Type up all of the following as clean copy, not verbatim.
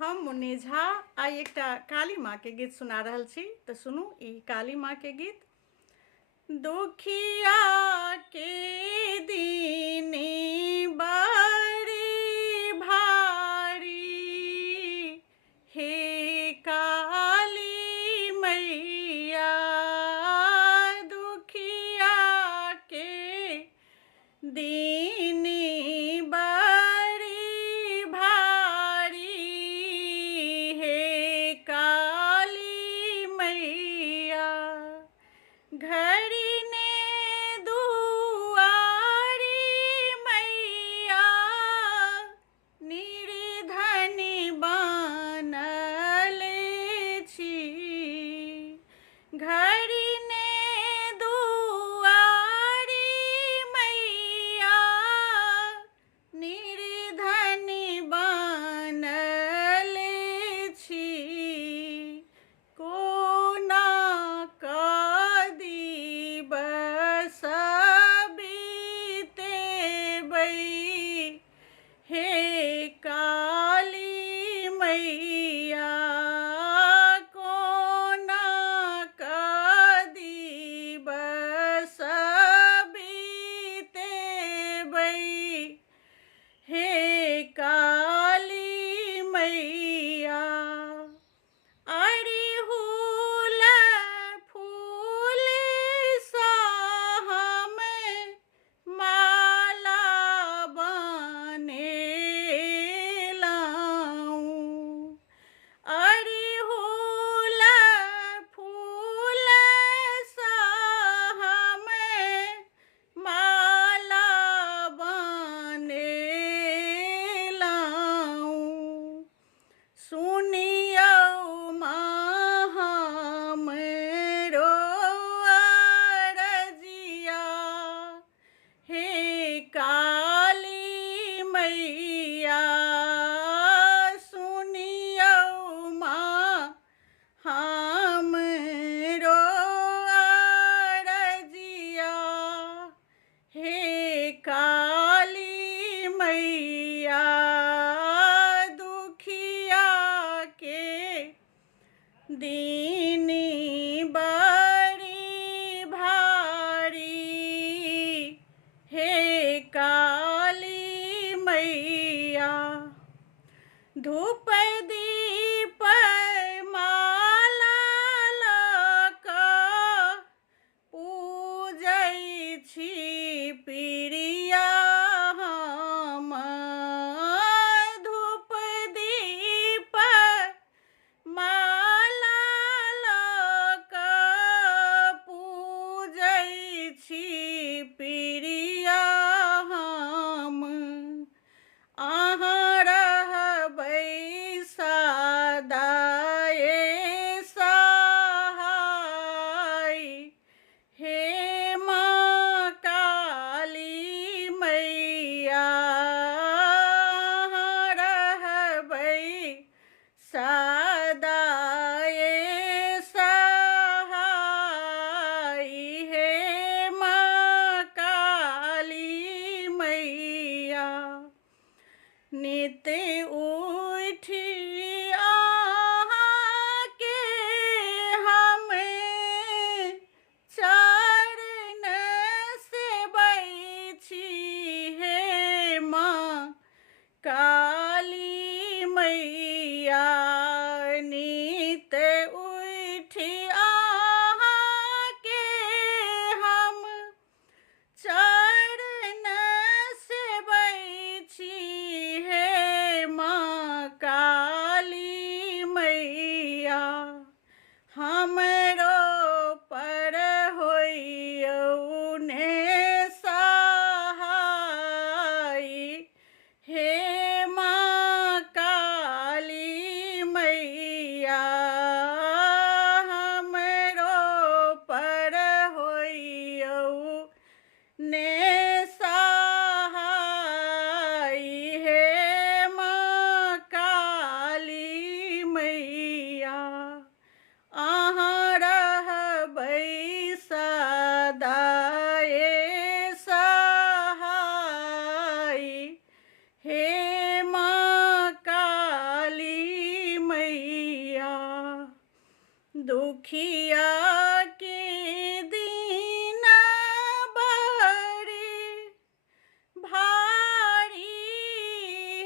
हम मुन्नी झा आई एकटा काली माँ के गीत सुना रहल छी तो सुनू ई काली माँ के गीत। दुखिया के दीनी बड़ी भारी, हे काली मैया दुखिया के दीनी बड़ी भारी, हे काली मैया घड़ी ने दुआरी मैया निर्धनि बनल छी। घड़ी ने दुआरी मैया निर्धनि बनल छी। कोना कदी बस बीतेबै, हे काली मैया कोना कदी बस बीतेबै, हे काली मैया। अड़हुल फूल सँ हम माला बनेलहुँ। अड़हुल फूल सँ हम माला बनेलहुँ। सुनियौ माँ हमरो अरजिया, हे काली मैया सुनियौ माँ हमरो अरजिया, हे काली मैया दुखिया के दीनी बड़ी भारी, हे काली मैया। धूप दीप माला लऽ कऽ पूजै छी प्रिया हम। धूप दीप माला लऽ कऽ पूजै छी प्रिया हम। अहाँ रहबै सदा ए सहाय, हे माँ काली मैया अहाँ रहबै सदा ए सहाय, हे माँ काली मैया। नित उठि अहाँके हम चरण सेबै छी, हे माँ काली मैया। नित उठि अहाँके हम चरण सेबै छी, हे माँ काली मैया। हमरो पर होइयौ ने सहाय, हे माँ काली दुखिया के दीना बड़ी भारी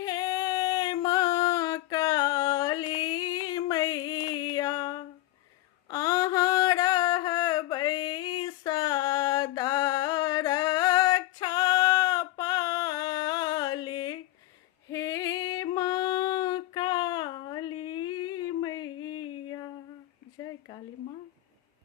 है माँ काली मैया। अहाँ रहबै सदा रक्षा पाले, हे माँ काली मैया। जय काली माँ।